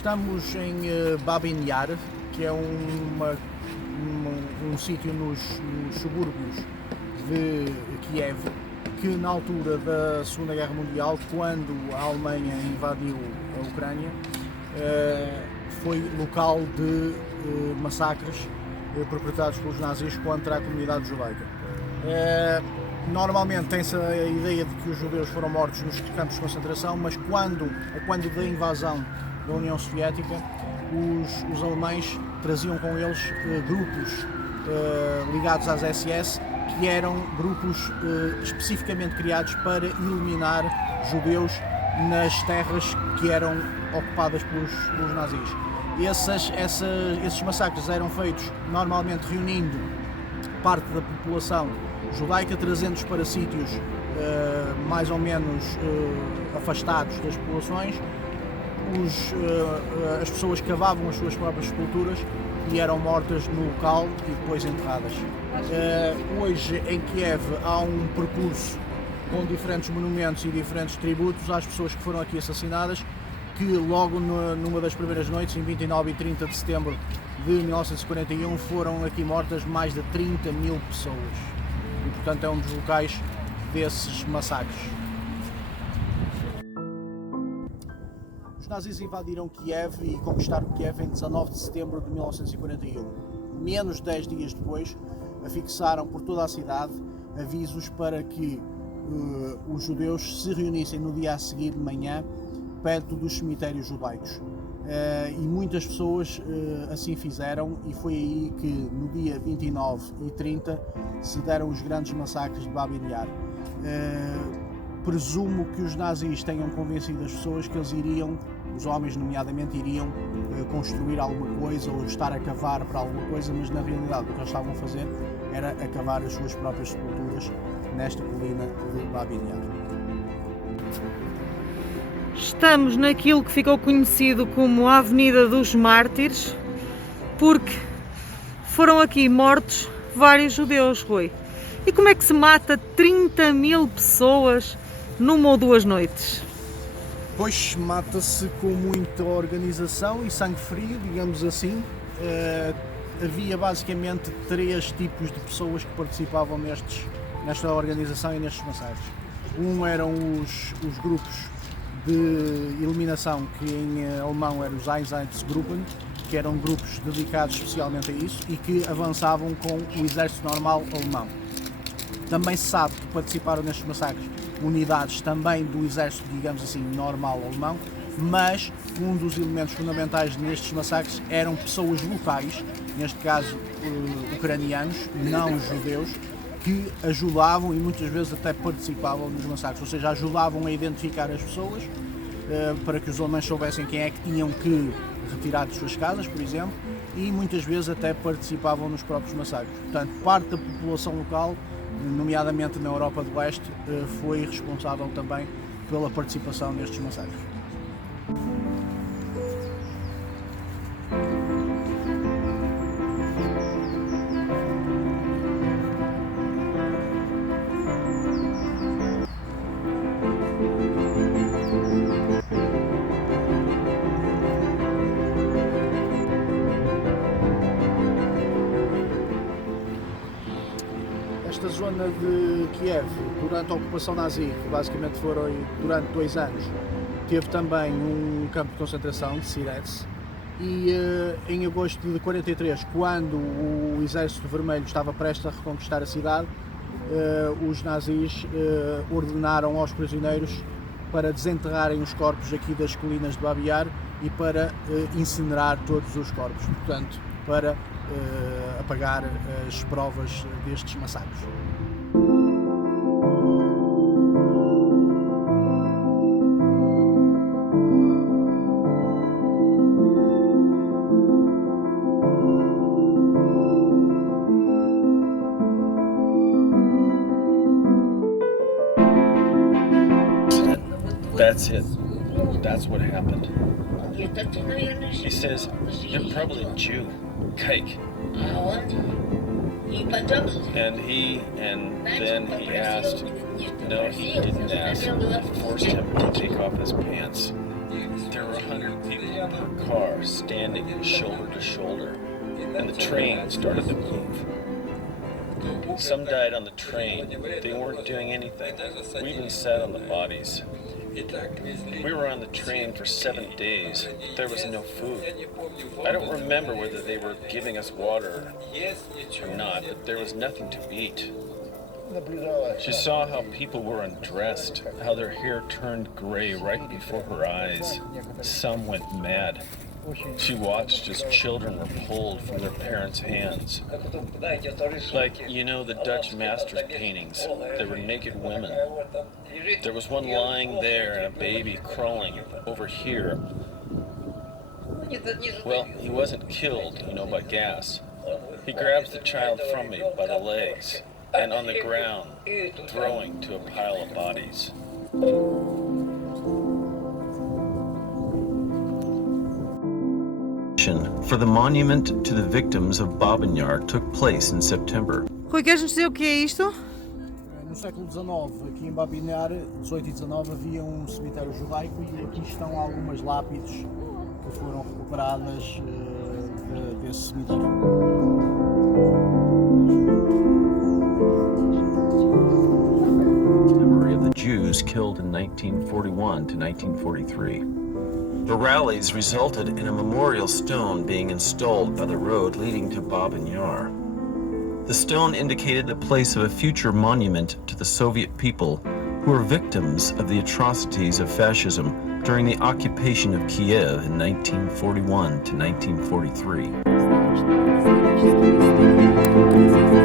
Estamos em Babin Yar, que é um sítio nos subúrbios de Kiev, que na altura da Segunda Guerra Mundial, quando a Alemanha invadiu a Ucrânia, foi local de massacres perpetrados pelos nazis contra a comunidade judaica. Normalmente tem-se a ideia de que os judeus foram mortos nos campos de concentração, mas quando da invasão da União Soviética, os alemães traziam com eles grupos ligados às SS, que eram grupos especificamente criados para eliminar judeus nas terras que eram ocupadas pelos nazis. Esses massacres eram feitos normalmente reunindo parte da população judaica, trazendo-os para sítios mais ou menos afastados das populações. As pessoas cavavam as suas próprias sepulturas e eram mortas no local e depois enterradas. Hoje em Kiev há um percurso com diferentes monumentos e diferentes tributos às pessoas que foram aqui assassinadas, que logo numa das primeiras noites, em 29 e 30 de setembro de 1941, foram aqui mortas mais de 30 mil pessoas. E portanto é um dos locais desses massacres. Os nazis invadiram Kiev e conquistaram Kiev em 19 de setembro de 1941. Menos de 10 dias depois, afixaram por toda a cidade avisos para que os judeus se reunissem no dia a seguir de manhã perto dos cemitérios judaicos. E muitas pessoas assim fizeram, e foi aí que no dia 29 e 30 se deram os grandes massacres de Babin Yar. Presumo que os nazis tenham convencido as pessoas que eles iriam, os homens nomeadamente, iriam construir alguma coisa ou estar a cavar para alguma coisa, mas na realidade o que eles estavam a fazer era a cavar as suas próprias sepulturas nesta colina de Babin Yar. Estamos naquilo que ficou conhecido como a Avenida dos Mártires, porque foram aqui mortos vários judeus, Rui. E como é que se mata 30 mil pessoas numa ou duas noites? Pois mata-se com muita organização e sangue frio, digamos assim. Havia basicamente três tipos de pessoas que participavam nesta organização e nestes massacres. Eram os grupos de eliminação, que em alemão eram os Einsatzgruppen, que eram grupos dedicados especialmente a isso e que avançavam com o exército normal alemão. Também se sabe que participaram nestes massacres unidades também do exército, digamos assim, normal alemão, mas um dos elementos fundamentais nestes massacres eram pessoas locais, neste caso ucranianos, não judeus, que ajudavam e muitas vezes até participavam nos massacres, ou seja, ajudavam a identificar as pessoas para que os alemães soubessem quem é que tinham que retirar de suas casas, por exemplo, e muitas vezes até participavam nos próprios massacres. Portanto, parte da população local, nomeadamente na Europa do Leste, foi responsável também pela participação nestes massacres. Esta zona de Kiev, durante a ocupação nazi, que basicamente foram durante 2 anos, teve também um campo de concentração de Sirets, e em agosto de 43, quando o Exército Vermelho estava prestes a reconquistar a cidade, os nazis ordenaram aos prisioneiros para desenterrarem os corpos aqui das colinas de Babin Yar e para incinerar todos os corpos, portanto, para apagar as provas destes massacres. That's it. That's what happened. He says, you're probably a Jew. Kike. And then he asked, no, he didn't ask. He forced him to take off his pants. There were 100 people in the car, standing shoulder to shoulder, and the train started to move. Some died on the train. They weren't doing anything. We even sat on the bodies. We were on the train for 7 days. There was no food. I don't remember whether they were giving us water or not, but there was nothing to eat. She saw how people were undressed, how their hair turned gray right before her eyes. Some went mad. She watched as children were pulled from their parents' hands. Like, you know, the Dutch masters' paintings. There were naked women. There was one lying there and a baby crawling over here. Well, he wasn't killed, you know, by gas. He grabs the child from me by the legs and on the ground, throwing to a pile of bodies. For the monument to the victims of Babinjar took place in September. Rui, queres-nos dizer o que é isto? No século XIX, aqui em Babinjar, 18 e 19, havia um cemitério judaico e aqui estão algumas lápides que foram recuperadas desse cemitério. Memory of the Jews killed in 1941 to 1943. The rallies resulted in a memorial stone being installed by the road leading to Babinjar. The stone indicated the place of a future monument to the Soviet people who were victims of the atrocities of fascism during the occupation of Kiev in 1941 to 1943.